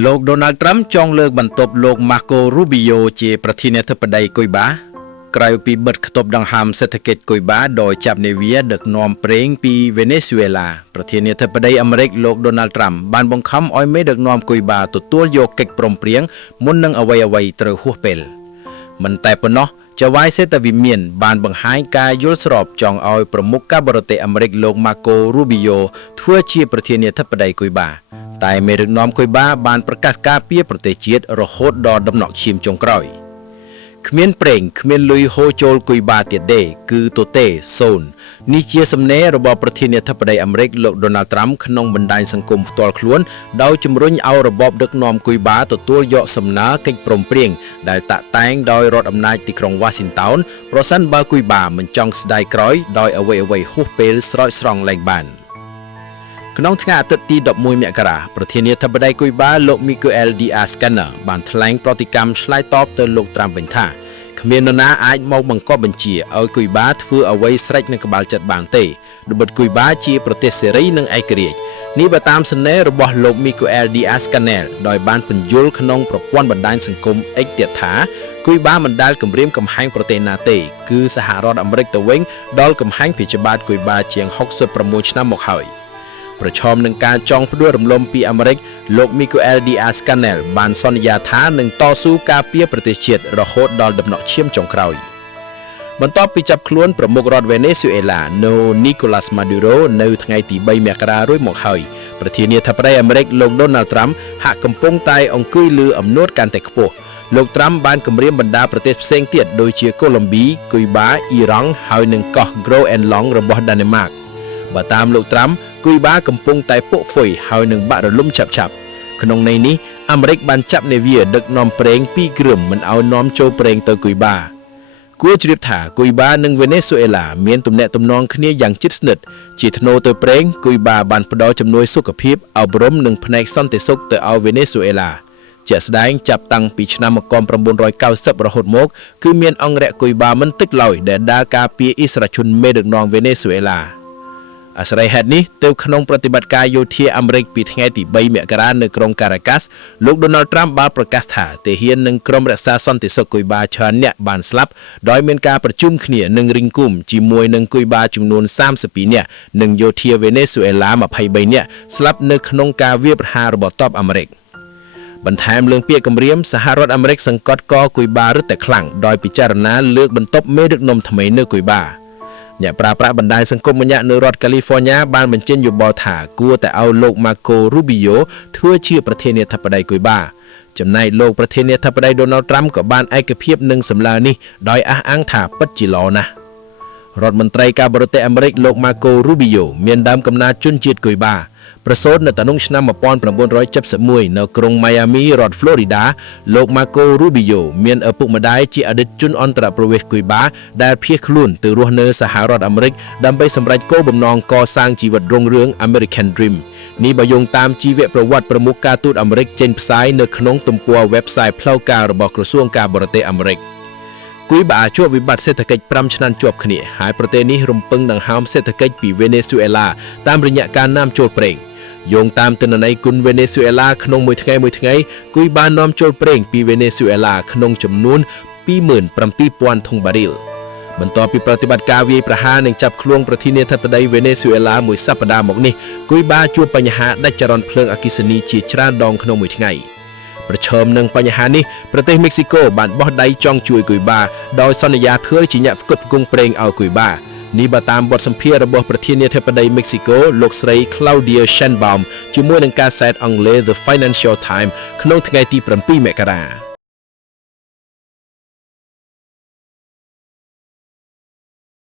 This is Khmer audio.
លោក Donald Trump ចង់លើកបន្ទប់លោក Marco Rubio ជាប្រធានាធិបតីគុយបាក្រៅពីបិទខ្ទប់ដង្ហើមសេដ្ឋកិច្ចគុយបាដោយចាប់នាវាដឹកនាំប្រេងពីវេណេស៊ុយអេឡាប្រធានាធិបតីអាមេរិកលោក Donald Trump បានបង្ខំឲ្យមេដឹកនាំគុយបាទទួលយកកិច្ចព្រមព្រៀងមុននឹងអ្វីៗត្រូវហួសពេលមិនតែប៉ុណ្ណោះចៅហ្វាយសេតវិមានបានបង្ហាញការយល់ស្របចង់ឲ្យប្រមុខការបរទេសអាមេរិកលោក Marco Rubio ធ្វើជាប្រធានាធិបតីគុយបាតែមេដឹកនាំគុយបាបានប្រកាសការពារប្រទេសជាតិរហូតដល់ដំណក់ឈាមចុងក្រោយគ្មានប្រេងគ្មានលុយហូរចូលគុយបាទៀតទេគឺទទេសូននេះជាសំណេររបស់ប្រធានាធិបតីអាមេរិកលោក Donald Trump ក្នុងបណ្ដាញសង្គមផ្ទាល់ខ្លួនដោយជំរុញឲ្យរបបដឹកនាំគុយបាទទួលយកសំណើកិច្ចព្រមព្រៀងដែលតាក់តែងដោយរដ្ឋអំណាចទីក្រុង Washington ប្រសិនបើគុយបាមិនចង់ស្ដាយក្រោយដោយអ្វីៗហួសពេលស្រោចស្រង់លែងបានក្នុងថ្ងៃអាទិត្យទី11មករាប្រធានាធិបតីគុយបាលោក Miguel Diaz-Canel បានថ្លែងប្រតិកម្មឆ្លើយតបទៅលោក Trump វិញថាគ្មាននរណាអាចមកបង្គាប់បញ្ជាឲ្យគុយបាធ្វើអ្វីស្រេចនឹងក្បាលចិត្តបានទេត្បិតគុយបាជាប្រទេសសេរីនិងឯករាជ្យនេះបើតាមសំណេររបស់លោក Miguel Diaz-Canel ដោយបានពន្យល់ក្នុងប្រព័ន្ធបណ្ដាញសង្គម X ទៀតថាគុយបាមិនដែលគំរាមកំហែងប្រទេសណាទេគឺសហរដ្ឋអាមេរិកទៅវិញដល់កំហែងភិជាបាទគុយបាជាង66ឆ្នាំមកហើយប្រឈមនឹងការចង់ផ្ដួលរំលំពីអាមេរិកលោក Miguel Diaz-Canel បានសន្យាថានឹងតស៊ូការពារប្រទេសជាតិរហូតដល់ដំណក់ឈាមចុងក្រោយបន្ទាប់ពីចាប់ខ្លួនប្រមុខរដ្ឋវេណេស៊ុយអេឡា Nicolas Maduro នៅថ្ងៃទី3មករារួចមកហើយប្រធានាធិបតីអាមេរិកលោក Donald Trump ហាក់កំពុងតែអង្គុយលើអំនួតកាន់តែខ្ពស់លោក Trump បានគម្រាមបណ្ដាប្រទេសផ្សេងទៀតដូចជាកូឡុំប៊ីគុយបាអ៊ីរ៉ង់ហើយនិងកោះ Groenland របស់ដាណឺម៉ាកបើតាមលោក Trump គុយបាកំពុងតែពុកហ្វុយហើយនឹងបាក់រលំឆាប់ៗក្នុងន័យនេះអាមេរិកបានចាប់នាវាដឹកនាំប្រេង2គ្រឿងមិនឲ្យនាំចូលប្រេងទៅគុយបាគួរជ្រាបថាគុយបានិងវេណេស៊ុយអេឡាមានទំនាក់ទំនងគ្នាយ៉ាងជិតស្និទ្ធជាថ្នូរទៅប្រេងគុយបាបានផ្ដល់ជំនួយសុខភាពអប់រំនិងផ្នែកសន្តិសុខទៅឲ្យវេណេស៊ុយអេឡាជាក់ស្ដែងចាប់តាំងពីឆ្នាំ1990រហូតមកគឺមានអង្គរៈគុយបាមិនតិចឡើយដែលដើរការពារអិសរាជជនមេដឹកនាំវេណេស៊ុយអេឡាអាស្រ័យហេតុនេះទៅក្នុងប្រតិបត្តិការយោធាអាមេរិកពីថ្ងៃទី3មករានៅក្រុងការ៉ាកាសលោក Donald Trump បានប្រកាសថាទាហាននិងក្រុមរក្សាសន្តិសុខគុយបាច្រើនអ្នកបានស្លាប់ដោយមានការប្រជុំគ្នានិងរិះគន់ជាមួយនឹងគុយបាចំនួន32នាក់និងយោធាវេណេស៊ុយអេឡា23នាក់ស្លាប់នៅក្នុងការវាយប្រហាររបស់ទ័ពអាមេរិកបន្ថែមលើពាក្យគម្រាមសហរដ្ឋអាមេរិកសង្កត់កគុយបារឹតតែខ្លាំងដោយពិចារណាលើកបន្ទប់មេដឹកនាំថ្មីនៅគុយបាអ្នកប្រើប្រាស់បណ្ដាញសង្គមម្នាក់នៅរដ្ឋកាលីហ្វ័រញ៉ាបានបញ្ចេញយោបល់ថាគួរតែឲ្យលោក Marco Rubio ធ្វើជាប្រធានាធិបតីគុយបាចំណែកលោកប្រធានាធិបតី Donald Trump ក៏បានឯកភាពនឹងសម្លើនេះដោយអះអាងថាពិតជាល្អណាស់រដ្ឋមន្ត្រីការបរទេសអាមេរិកលោក Marco Rubio មានដើមកំណើតជនជាតិគុយបាប្រសូតនៅក្នុងឆ្នាំ1971នៅក្រុង Miami រដ្ឋ Florida លោក Marco Rubio មានឪពុកម្ដាយជាអតីតជនអន្តរប្រវេសន៍គុយបាដែលភៀសខ្លួនទៅរស់នៅសហរដ្ឋអាមេរិកដើម្បីសម្រេចគោលបំណងកសាងជីវិតរុងរឿង American Dream នេះបើយោងតាមជីវប្រវត្តិប្រមុខការទូតអាមេរិកចេញផ្សាយនៅក្នុងទំព័រ website ផ្លូវការរបស់ក្រសួងការបរទេសអាមេរិកគុយបាជួបវិបត្តិសេដ្ឋកិច្ច5ឆ្នាំជាប់គ្នាហើយប្រទេសនេះរំពឹងដង្ហើមសេដ្ឋកិច្ចពីវេណេស៊ុយអេឡាតាមរយៈការនាំចូលប្រេងយោងតាមទិន្នន័យគុណវេណេស៊ុយអេឡាក្នុងមួយថ្ងៃគុយបានាំចូលប្រេងពីវេណេស៊ុយអេឡាក្នុងចំនួន 27,000 ធុងបារីលបន្ទាប់ពីប្រតិបត្តិការវាយប្រហារនិងចាប់ខ្លួនប្រធានាធិបតីវេណេស៊ុយអេឡាមួយសប្តាហ៍មកនេះគុយបាជួបបញ្ហាដាច់ចរន្តភ្លើងអគ្គិសនីជាច្រើនដងក្នុងមួយថ្ងៃប្រឈមនឹងបញ្ហានេះប្រទេសមិចស៊ីកូបានបោះដៃចង់ជួយគុយបាដោយសន្យាធ្វើជាអ្នកផ្គត់ផ្គង់ប្រេងឲ្យគុយបានេះបើតាមបទសម្ភាសន៍របស់ប្រធានាធិបតីមិចស៊ីកូលោកស្រី Claudia Sheinbaum ជាមួយនឹងការសែតអង់គ្លេស The Financial Times ក្នុងថ្ងៃទី7មករា